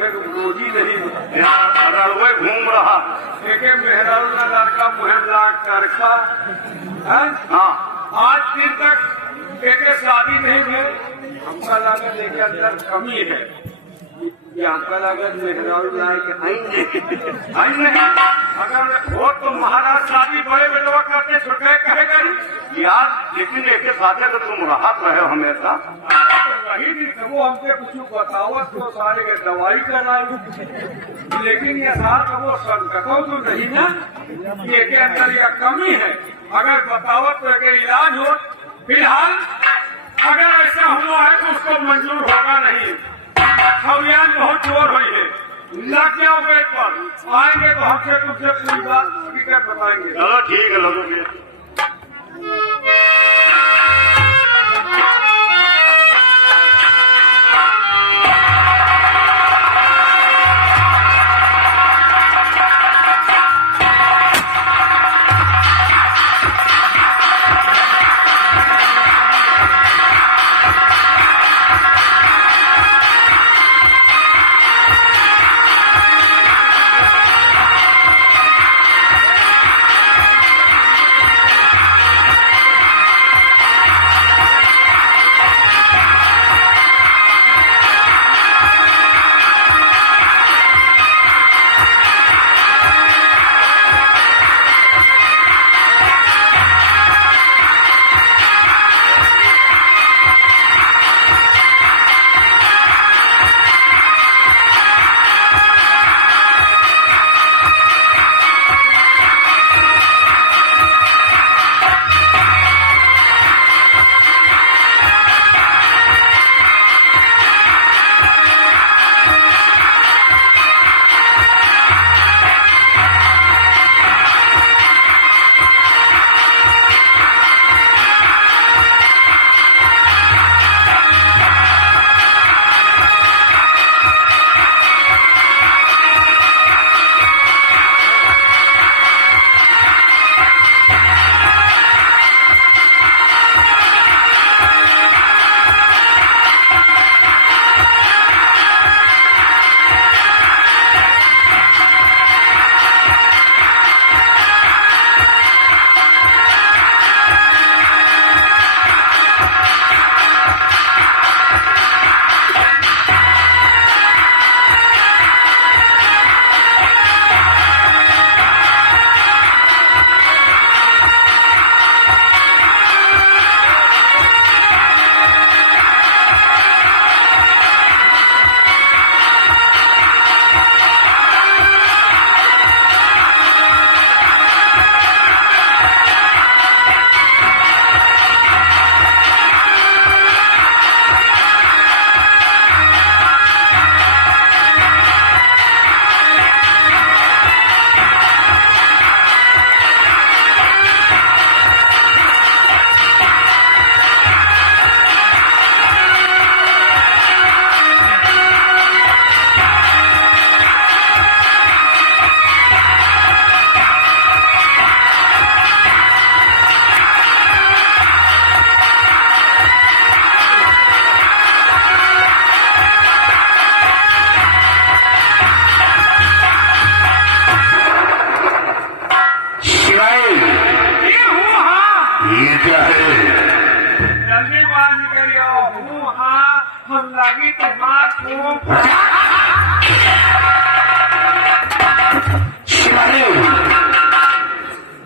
रोजी नहीं रड़वे घूम रहा एक मेहरा लड़का मुहल्ला करखा। हाँ, आज दिन तक एक शादी नहीं हुई। हमका लागत एक अंदर कमी है, हमका लागत मेहरारू लायक आएंगे। अगर हो तो महाराज शादी बड़े बेटवा करते छोटे कहेगा यार, लेकिन एक साथ तो तुम राहत रहे हमेशा। वही दिन वो हमसे कुछ बताओ तो सारे के दवाई कराई, लेकिन ये साथ वो संकटों तो नहीं ना कि के अंदर यह कमी है। अगर बताओ तो एक इलाज हो। फिलहाल अगर ऐसा हुआ है तो उसको मंजूर होगा नहीं। खबियान बहुत जोर हुई है, लग जाओ गेट पर, आएंगे तो हमसे तुमसे पूरी बात हकीकत बताएंगे। चलो ठीक है लोगों।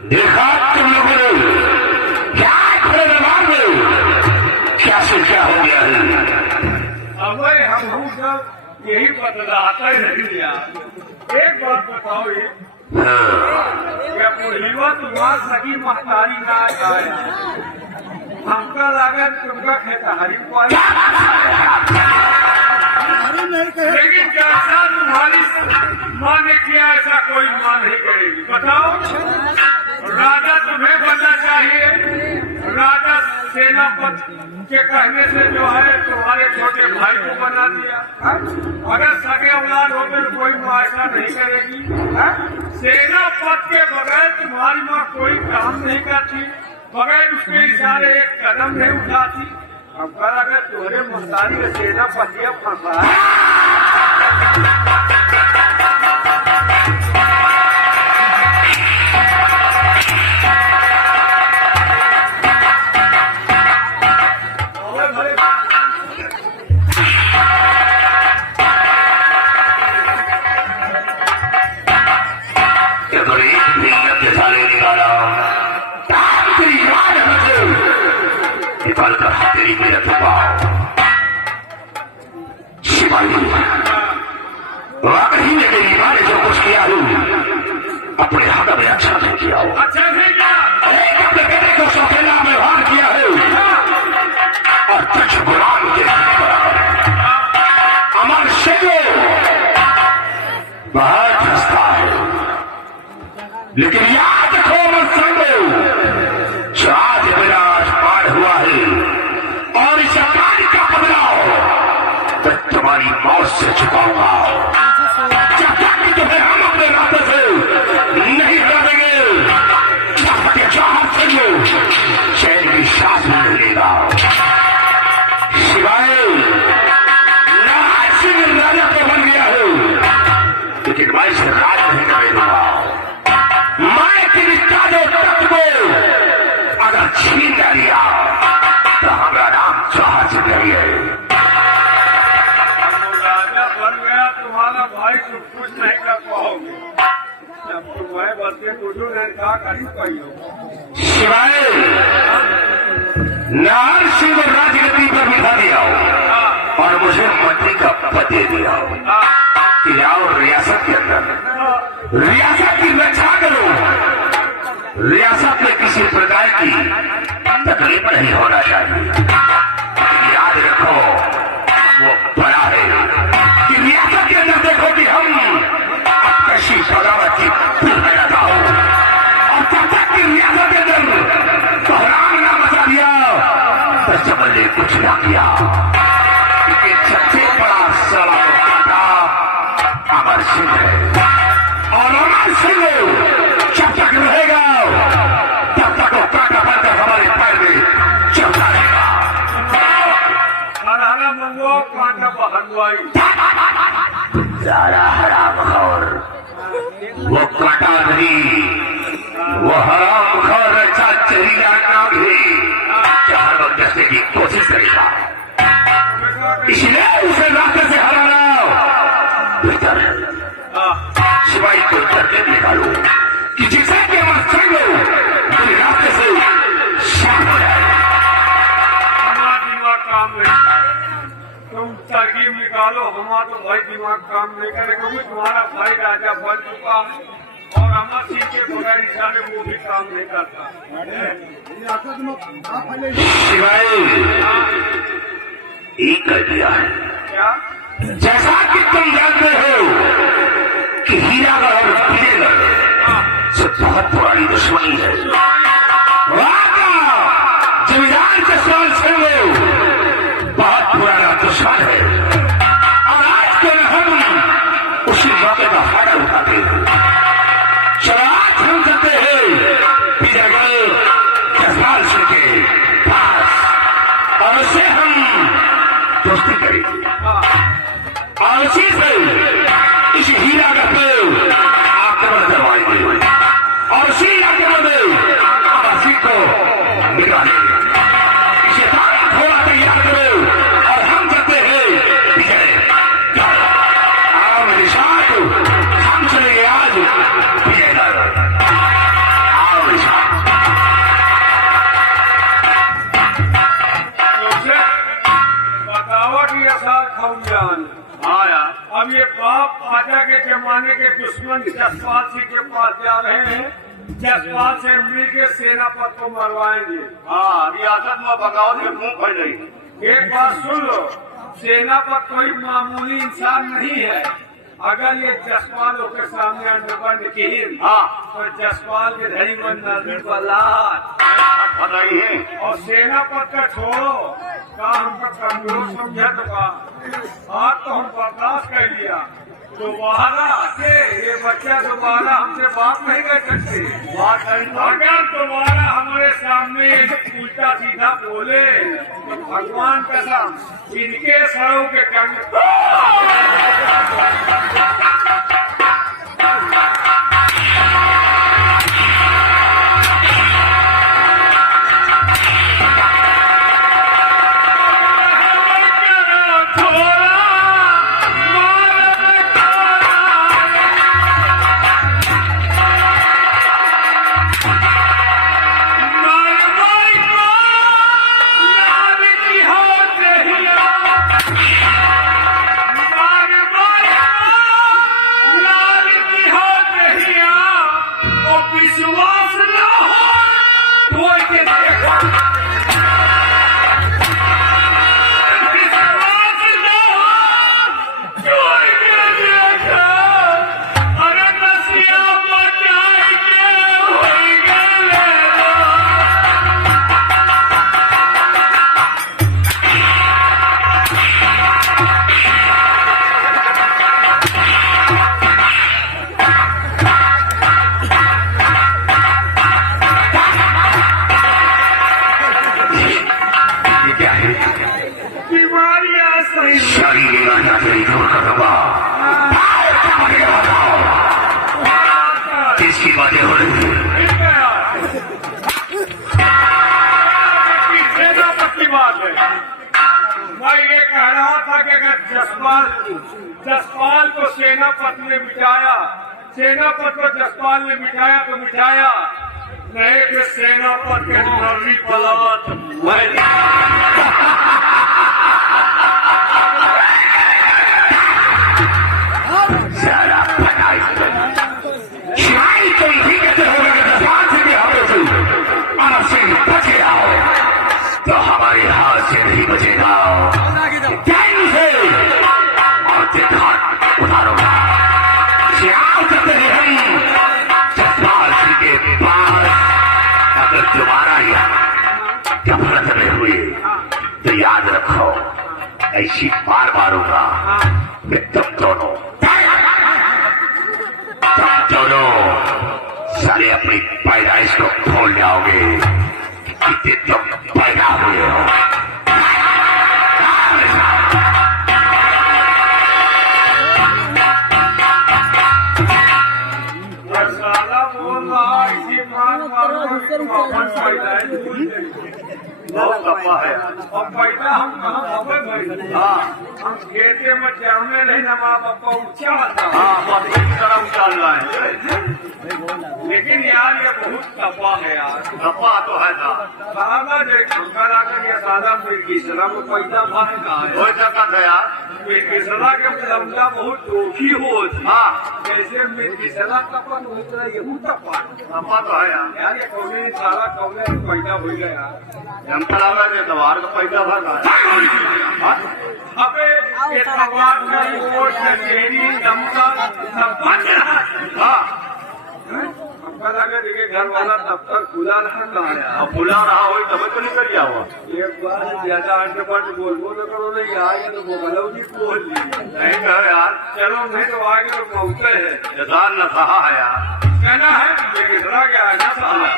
देखा तुम लोगों ने क्या खड़े दरबार में क्या से क्या हो गया है? अब हम सब यही बतलाता ही नहीं यार। एक बात बताओ, ये क्या बुढ़ीवा तुम्हार सगी महतारी ना आए? हमका लागत तुमका खेतहारी को, लेकिन जैसा तुम्हारी माँ ने किया ऐसा कोई माँ नहीं करेगी। बताओ, राजा तुम्हें बनना चाहिए। राजा सेनापति के कहने से जो है तुम्हारे छोटे भाई को बना दिया। अगर सगे औलाद होते तो कोई माँ ऐसा नहीं करेगी। सेनापति के बगैर तुम्हारी माँ कोई काम नहीं करती, बगैर उसके इशारे एक कदम नहीं उठाती। अब अगर तुम्हारे मुस्तारी का सेनापति फंसा वाकई में मेरी माँ ने जो कुछ किया हूँ अपने हक में अच्छा नहीं किया हो। अच्छा नहीं क्या? एक अपने बेटे को सौखेला व्यवहार किया है और तुझ गुलाम के अमर सिंह बहुत हंसता है, लेकिन याद रखो अमर सिंह जो आज मेरा पार हुआ है और इस अपराध का बदलाव मैं तुम्हारी मौत से चुकाऊंगा। जब तक कि तुम्हें हम अपने रास्ते से नहीं हटा देंगे, जब तक ये चाहत से चैन की सांस नहीं मिलेगा। शिवाय नाराज सिंह राजा तो बन गया हो, लेकिन मैं इसे राज नहीं करने दूंगा। मैं तेरी ताजो तख्त को अगर छीन लिया तो हमारा नाम चाहत से नहीं है। राजा बन गया तुम्हारा भाई तुम कुछ नहीं कर पाओगे। जब तुम्हें बच्चे बुझू ने कहा कहीं कही हो। शिवाय नार सिंह राजगद्दी पर बिठा दिया हो और मुझे मंत्री का पद दे दिया हो कि आओ रियासत के अंदर रियासत की रक्षा करो। रियासत में किसी प्रकार की तकलीफ नहीं होना चाहिए। याद रखो वो बड़ा है कि रियासत के अंदर देखो कि हम कैसी बगावत की पैदा हो और तब तक की रियासत के अंदर बहरान ना मचा दिया तो समझ ले कुछ ना किया। क्योंकि सबसे बड़ा साला काटा अमर सिंह है और अमर सिंह जब तक रहेगा तब तक वो काटा बनकर हमारे पैर में चलता रहेगा। हरा मंगो कांटा बहनवाई सारा हराम खौर वो काटा नहीं, वो हराम खौर अच्छा चरीला नाम है जो हर वक्त डसने की कोशिश करेगा। इसलिए उसे रास्ते से हराना बेहतर है। सिवाय को करके निकालो कि जिसे कि अमर सिंह मेरे रास्ते से शाम हो जाए। हमारा दिमाग काम नहीं, तुम तरकीब निकालो। हमारा तो भाई दिमाग काम नहीं करे क्योंकि तुम्हारा भाई राजा बन चुका और अमर सिंह के बगैर इशारे वो भी काम नहीं करता। सिवाय एक कर दिया है क्या? जैसा कि तुम जानते हो कि हीरागढ़ और विजयगढ़ से बहुत पुरानी दुश्मनी है। वहां का जमींदार जसवाल सिंह बहुत पुराना दुश्मन है और आज के हम उसी मौके का फायदा उठाते हैं। चलो आज हम चलते हैं विजयगढ़ जसवाल सिंह के पास और उससे हम दोस्ती करेंगे और उसी से इस हीरागढ़ पे आक्रमण करवाएंगे और उसी आक्रमण में अमर सिंह को निकालेंगे। इसे थोड़ा तैयार करो और हम चलते हैं विजय। आओ मेरे साथ, हम चलेंगे आज विजयगढ़। आओ मेरे साथ। बताओ कि ऐसा खौजान आया। अब ये बाप राजा के जमाने के दुश्मन जसपाल सिंह के पास जा रहे हैं। जसपाल से मिल के सेनापति को मरवाएंगे। हाँ, रियासत में बगावत के मुंह फट गई। एक बात सुन लो, सेनापति कोई मामूली इंसान नहीं है। अगर ये जसपालों के सामने अंडरबंद की तो जसपाल के धरी में नजर बलात बताई है। और सेनापति का छोड़ो का हमको कमजोर समझा तो आज तो हम बर्दाश्त कर लिया। दोबारा से ये बच्चा दोबारा हमसे बात नहीं कर सकते। अगर दोबारा हमारे सामने उल्टा सीधा बोले तो भगवान कसम इनके सरों के कंग जसपाल को सेनापति ने मिटाया, सेनापति को जसपाल ने मिटाया तो मिटाया नहीं कि सेनापति के नरी पलात सारा बनाई शिवाई तुम ही कहते हो जसपाल से भी हमें से अनब से बचे आओ तो हमारे हाथ से नहीं बचेगा। टाइम से और देखा उतारो श्याम करते हैं हम जसपाल सिंह के पास। अगर तुम्हारा यहाँ गफलत में हुई तो याद रखो ऐसी बार मारूंगा मैं तुम दोनों सारे अपनी पैदाइश को खोल जाओगे कितने तुम पैदा हुए हो। साला बोल रहा इसी बात बहुत लंबा है और पैदा हम कहाँ पावे भाई। हाँ हम खेते में जामे नहीं ना माँ बापा ऊंचा हाँ बच्चे की तरह उछाल रहा है। लेकिन यार ये बहुत तपा है यार, तपा तो है ना बराबर ये सादा मिर्गिसला को पैदा भाग का है हो सकता है यार। मिर्गिसला के लमला बहुत टोखी हो हाँ जैसे मिर्गिसला तपन होता है ये तपा तपा तो है यार। ये कौन सारा कौन पैदा हो गया जनता तवार का पैदा भागा अबे ये तवार में रिपोर्ट में तेरी दमका हाँ हमका लगे देखिए घर वाला दफ्तर खुला रहा कहाँ है अब खुला रहा हो तब तो निकल जाओ। एक बार ज्यादा अंडरपट बोलबो तो करो नहीं आगे तो बोलो जी बोल नहीं कहो यार चलो नहीं तो आगे तो पहुँचते है जदान न कहा है यार कहना है किसरा क्या है ना साला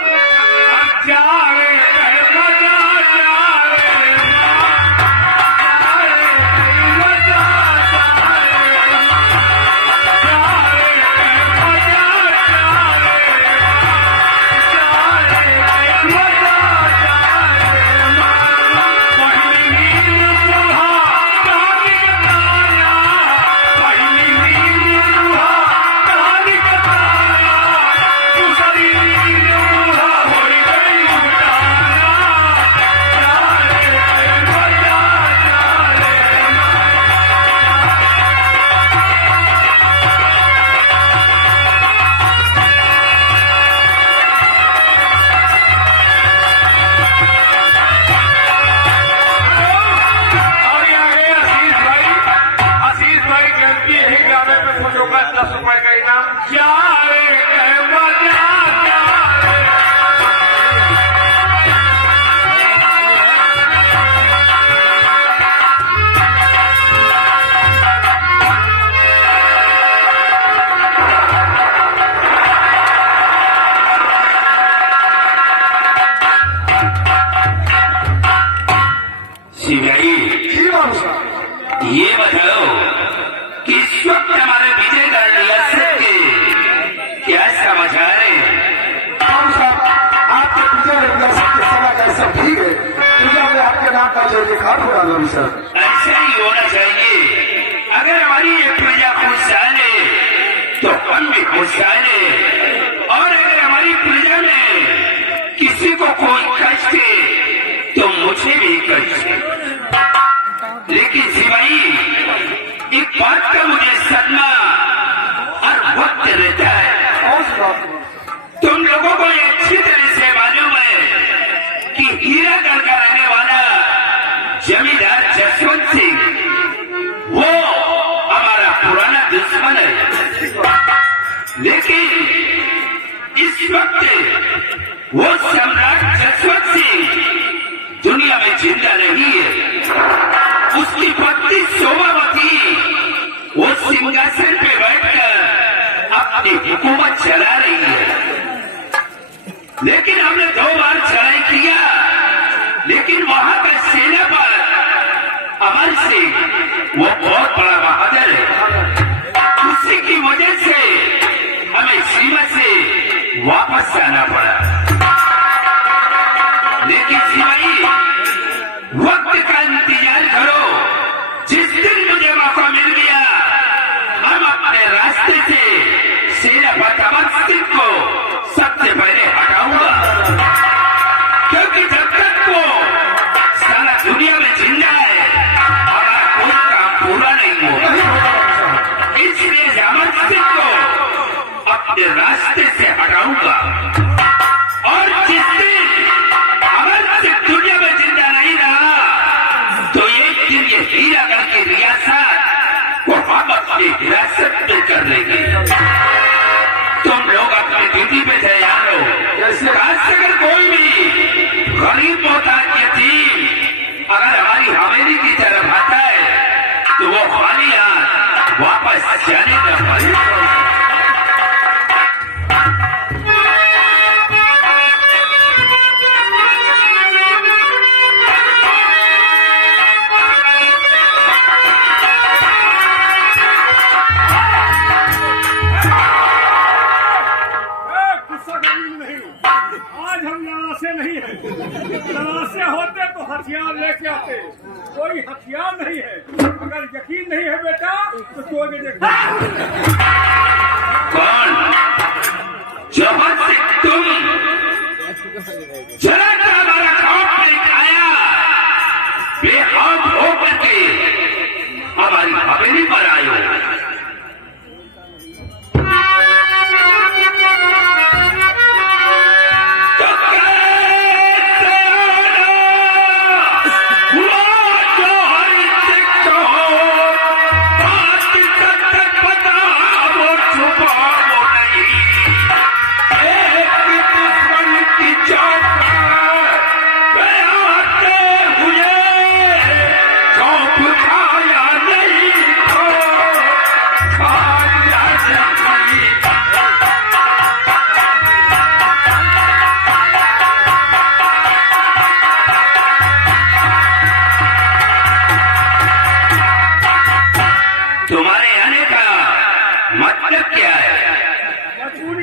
ये बताओ कि इस वक्त हमारे विजय के क्या समाचार है? आपके विजय के समाचार सब ठीक है। पूजा में आपके नाम का जो लिखा हुआ सर ऐसा ही होना चाहिए। अगर हमारी ये प्रजा खुशहाल है तो हम भी खुशहाल है और अगर हमारी प्रजा में किसी को कोई कष्ट है तो मुझे भी कष्ट है। लेकिन सिवाई एक बात का मुझे सदमा और वक्त रहता है। तुम लोगों को ये अच्छी तरह से मालूम है कि हीरागढ़ का रहने वाला जमींदार जसवंत सिंह वो हमारा पुराना दुश्मन है। लेकिन इस वक्त वो सम्राट जसवंत सिंह दुनिया में जिंदा नहीं है। उसकी पत्नी शोभावती वो सिंहासन पे बैठकर अपनी हुकूमत चला रही है। लेकिन हमने 2 बार चढ़ाई किया लेकिन वहां का सेनापति अमर सिंह वो बहुत बड़ा बहादुर है। उसी की वजह से हमें सीमा से वापस आना पड़ा। लेकिन सिवाई वक्त का इंतजार करो। जिस दिन मुझे मौका मिले रास्ते से सेनापति अमर सिंह को सबसे पहले हटाऊंगा, क्योंकि जब तक वो सारा दुनिया में जिंदा है हमारा कोई काम पूरा नहीं होगा। इसलिए अमर सिंह को अपने रास्ते से हटाऊंगा, और जिस दिन अमर सिंह दुनिया में जिंदा नहीं रहा तो एक दिन ये हीरागढ़ की रियासत को हम अपनी हिरासत में कर लेंगे। तुम लोग अपनी ड्यूटी पे तैयार हो। खास अगर कोई भी गरीब मोहताज यतीम अगर हमारी हवेली की तरफ आता है तो वो खाली हाथ वापस जाने का फर्ज। आज हम लड़ासे नहीं है, लड़ासे होते तो हथियार लेके आते, कोई हथियार नहीं है। अगर यकीन नहीं है बेटा तो कोई देखो। कौन जब से तुम जरा हमारा खौफ नहीं खाया, बेखौफ होकर के हमारी हवेली पर आए हो। तुम्हारे आने का मतलब क्या है?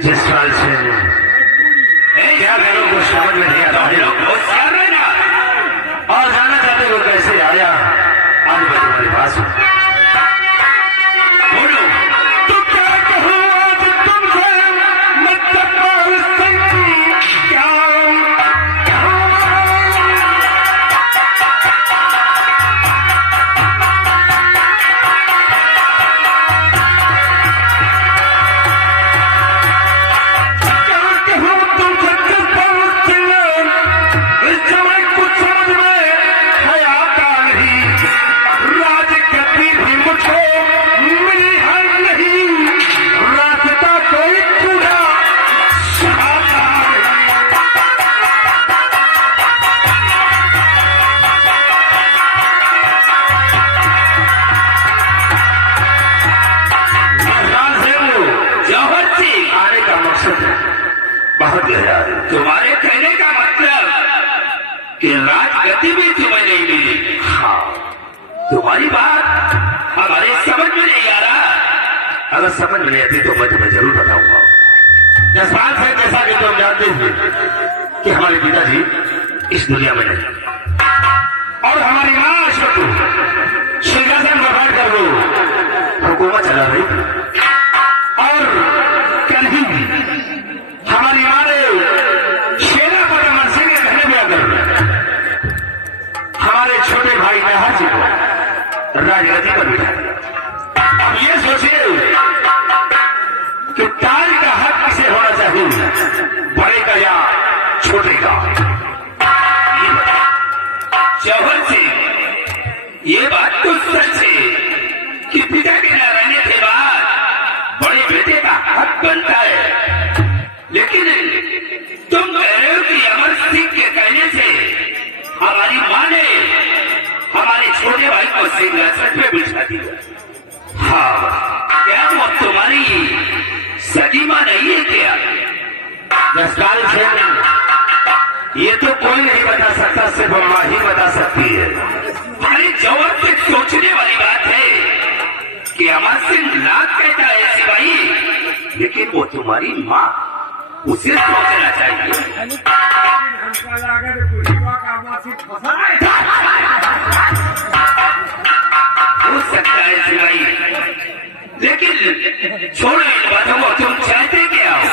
जिस साल से क्या घरों को समझ में नहीं आता, लोग होशियार है ना, और जाना चाहते हो कैसे आया। आज मैं तुम्हारे पास हूँ, बोलो तो क्या कहूँ आज तुमसे, मतलब क्या बहुत गहरा है। तुम्हारे कहने का मतलब कि राजगति भी तुम्हें नहीं मिली। हाँ, तुम्हारी बात हमारे समझ में नहीं आ रहा। अगर समझ में नहीं आती तो मैं तुम्हें जरूर बताऊंगा। जसपाल से जैसा कि तुम जानते हो कि हमारे पिताजी इस दुनिया में नहीं, और हमारी माँ अश्वतु सिंहासन पर बैठ कर वो हुकूमत चला रही थी, और कल ही हमारी माँ ने सेनापति अमर सिंह के कहने में आकर हमारे छोटे भाई नहर जी को राजगद्दी पर बिठा दिया। अब ये सोचिए कि ताज का हक किसे होना चाहिए, बड़े का या छोटे का। जौहर सिंह, ये बात तो सच है कि पिता के न रहने के बाद बड़े बेटे का हक बनता है, लेकिन तुम कह रहे हो कि अमर सिंह के कहने से हमारी माँ ने हमारे छोटे भाई को सिंहासन पे बिठा दिया। हाँ, क्या वो तुम्हारी सगी माँ नहीं है क्या? जसपाल सिंह, ये तो कोई नहीं बता सकता, सिर्फ माँ ही बता सकती है। अरे जौहर से सोचने वाली बात है कि अमर सिंह लाख कहता है सिपाही, लेकिन वो तुम्हारी माँ, उसे सोचना चाहिए। हो सकता है सिपाही, लेकिन छोड़ो इन बातों को, तुम चाहते क्या हो?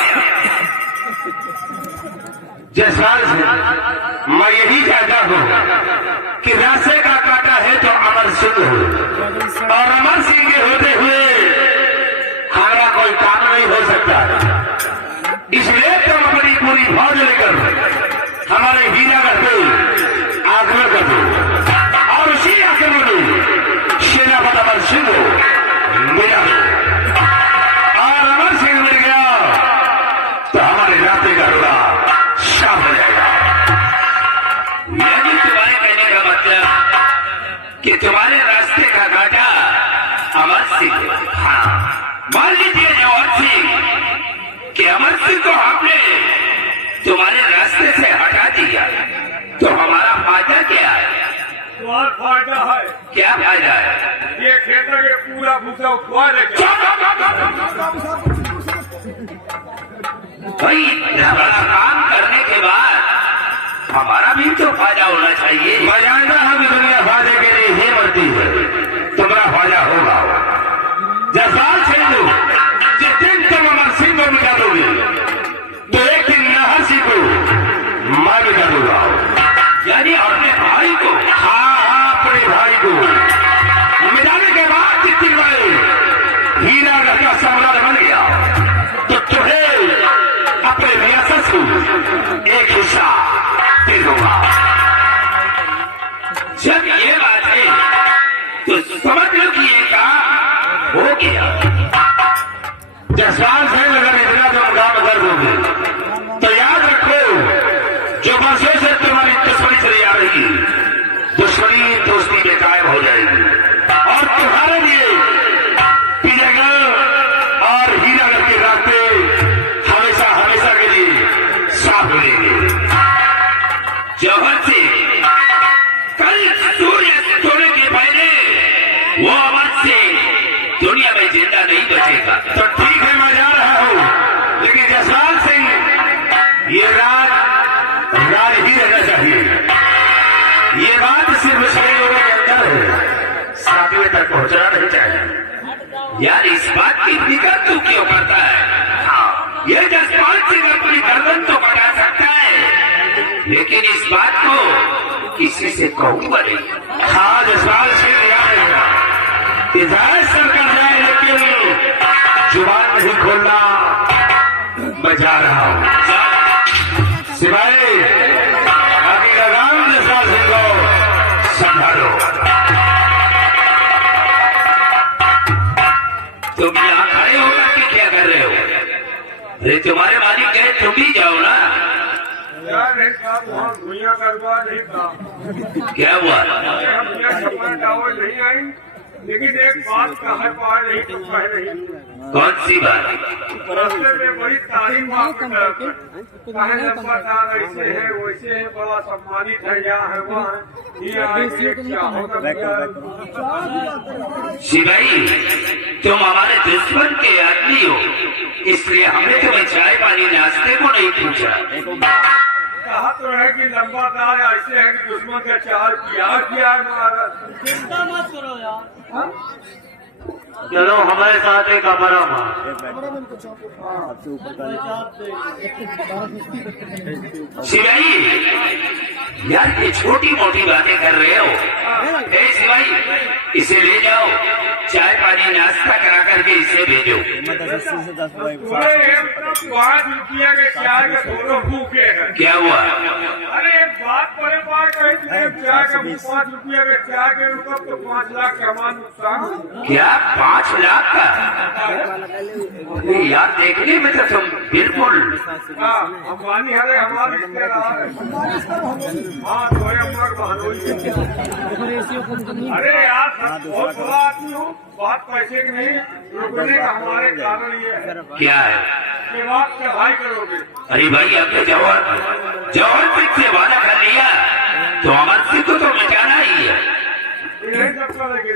जयसवाल से मैं यही चाहता हूँ कि रास्ते का काटा है तो अमर सिंह हो, और अमर सिंह के होते हुए हमारा कोई काम नहीं हो सकता। इसलिए तुम अपनी पूरी फौज लेकर हमारे हीरागढ़ पे आक्रमण कर दो, और उसी आक्रमण में सेनापति अमर सिंह को मिला और अमर सिंह मिल गया तो हमारे रास्ते का रोड़ा साफ हो जाएगा। यानी तुम्हारे कहने का मतलब कि तुम्हारे रास्ते का काटा अमर सिंह। हाँ, मान लीजिए जवाहर सिंह कि अमर सिंह को हमने तुम्हारे रास्ते से हटा दिया, तो हमारा फायदा क्या है? तुम्हारा फायदा है क्या फायदा है? ये क्षेत्र के पूरा भूसा उठवा लेगा। भाई इतना बड़ा काम करने के बाद हमारा भी तो फायदा होना चाहिए। मैं जानता हूं कि दुनिया फायदे के लिए ही मरती है, तुम्हारा फायदा होगा। जयसवाल सिंह, जिस दिन तुम अमर सिंह को मिटा दोगे तो एक दिन नाहर सिंह को मैं मिटा दूंगा। यानी अपने भाई को? हाँ, अपने भाई को मिटाने के बाद जिस दिन मैं हीरागढ़ का सम्राट बन गया तो तुम्हें अपने रियासत को एक हिस्सा दे दूंगा। जब ये बात है तो समझ लो कि ये काम हो गया। जयसवाल सिंह, अगर इतना तुम काम कर दोगे तो याद रखो, जो वर्षों से तुम्हारी दुश्मनी चली आ रही, दुश्मनी दोस्ती में कायम हो जाएगी, और तुम्हारे लिए विजयगढ़ और हीरागढ़ के रास्ते हमेशा हमेशा के लिए साफ मिलेंगे। जौहर सिंह, कल सूर्य सोने के पहले वो अमर सिंह दुनिया में जिंदा नहीं बचेगा। तो ठीक है, मैं जा रहा हूं, लेकिन जयसवाल सिंह, ये राज ही रहना चाहिए। ये बात सिर्फ 6 लोगों के अंदर है, 7वें तक पहुंचना नहीं चाहिए। यार इस बात की फिक्र तू क्यों करता है? हाँ, ये जयसवाल सिंह अपनी गर्दन तो बढ़ा सकता है, लेकिन इस बात को किसी से कहूंगा नहीं। हाँ, जयसवाल सिंह याद रहेगा कि जायज सर कर जाए, लेकिन जुबान नहीं खोलना। मैं जा रहा हूं। सिवाय बाकी का काम जयसवाल सिंह को संभालो। तुम यहाँ खड़े होकर के क्या कर रहे हो? अरे तुम्हारे मालिक गए, तुम भी जाओ ना। यार एक बात, वहाँ भूया करवा नहीं था। क्या हुआ? हम यहाँ छप्पन टावर नहीं आई, लेकिन एक बात कहा पार नहीं तो कह नहीं। कौन सी बात? रास्ते में बड़ी तारीफ आपकी तरफ कहे नंबरदार ऐसे है वैसे है, बड़ा सम्मानित है, यहाँ है वहाँ है, ये आगे एक शिवाई, तुम हमारे दुश्मन के आदमी हो, इसलिए हमने तुम्हें चाय पानी नाश्ते को नहीं पूछा। कहा तो है कि नंबरदार ऐसे है कि दुश्मन का चार किया है महाराज। चिंता मत करो यार। चलो हमारे साथ एक हमारा शिवाई, यार ये छोटी मोटी बातें कर रहे हो। ए शिवाई, इसे ले जाओ, चाय पानी नाश्ता करा करके इसे भेजो। पूरे 5 रुपया के चाय के दोनों भूखे हैं। क्या हुआ? अरे एक बात बड़े बार कही थी, चाय का 5 रुपया के चाय के ऊपर तो 5 लाख का हमारा नुकसान। क्या 5 लाख का? अरे यार देखने में तो तुम बिल्कुल। अंबानी हरे हमारे रिश्तेदार हैं। हाँ, तो अमर बहनोई। अरे यार बहुत बड़ा आदमी हूँ, बात पैसे की नहीं, रुकने का हमारे कारण ये है क्या है कि आप चढ़ाई करोगे। अरे भाई, हमने जौहर सिंह से वादा कर लिया तो अमर सिंह को तो मिटाना ही है। यही सबका लगे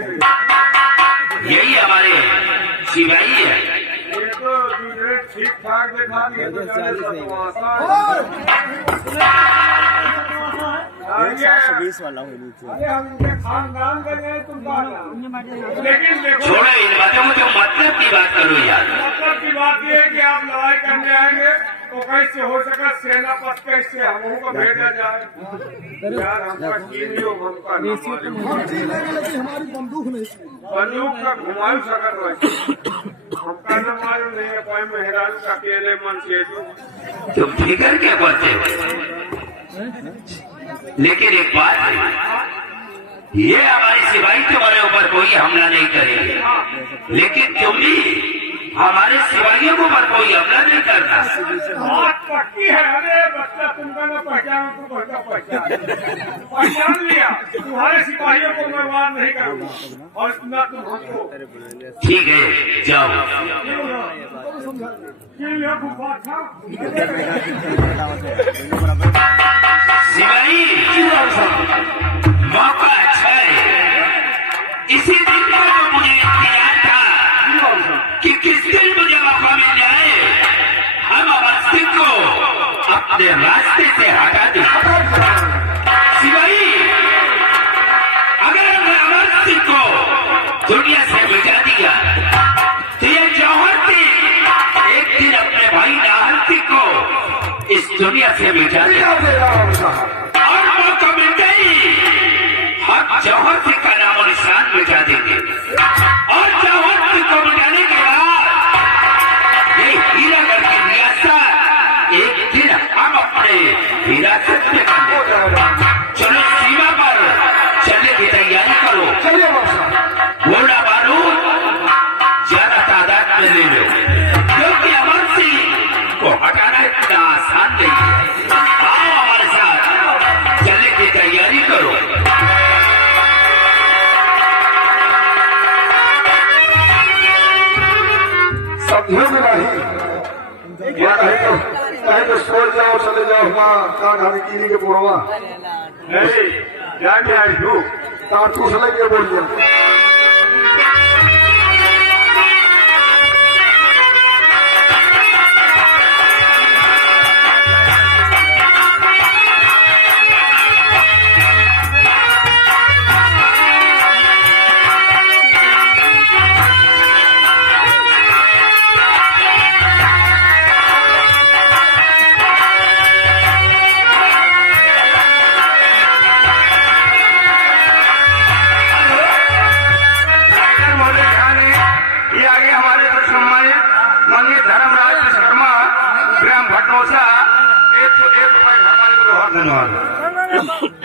यही हमारे शिवाई है। ये तो ठीक ठाक दिखा दिए तो 120 वाला हो नीचे। अरे हम इनके खानदान के गए तुम लेकिन देखो छोड़ो इन बातों में, जो मतलब की बात करो यार। मतलब की बात ये है कि आप लड़ाई करने आएंगे तो कैसे हो सका सेनापति कैसे हम को भेजा जाए यार। हमका कीनियो हमका हमारी बंदूक नहीं बंदूक का घुमाऊ सकत रहे हमका न मालूम नहीं है कोई मेहरान का अकेले मन से तुम फिक्र क्या करते हो? लेकिन एक बात है, ये हमारे सिपाही तुम्हारे ऊपर कोई हमला नहीं करेंगे, लेकिन तुम भी हमारे सिपाहियों के ऊपर कोई हमला नहीं करना। बात पक्की है। अरे बच्चा तुमका न पहचान तो बच्चा पहचान लिया। तुम्हारे सिपाहियों को मैं वार नहीं करूंगा और न तुम हमको। ठीक है जाओ। सिपाही मौका अच्छा है। इसी दिन का जो मुझे इंतजार था कि किस दिन मुझे मौका मिल जाए, हम अमर सिंह को अपने रास्ते से हटा दें। सिपाही अगर हमने अमर सिंह को दुनिया से मिटा दिया तो ये जौहर सिंह एक दिन अपने भाई नाहर सिंह को इस दुनिया से मिटा दिया और मौका मिलते ही हम जौहर सिंह का नाम और निशान मिटा देंगे। और जौहर सिंह को मिटाने के बाद ये हीरागढ़ की रियासत एक दिन हम अपने विरासत में कर लेंगे। चलो सीमा पर चलने की तैयारी करो। गोला बारूद ज्यादा तादाद में ले लो, क्योंकि अमर सिंह को हटाना इतना आसान नहीं है। आओ हमारे साथ चलने की तैयारी करो। समझो कि नहीं या कहीं तो छोड़ जाओ, चले जाओ वहाँ कान कीरी के पुरवा नहीं जाने आई हूँ कारतूस लेके बोलिए। धन्यवाद।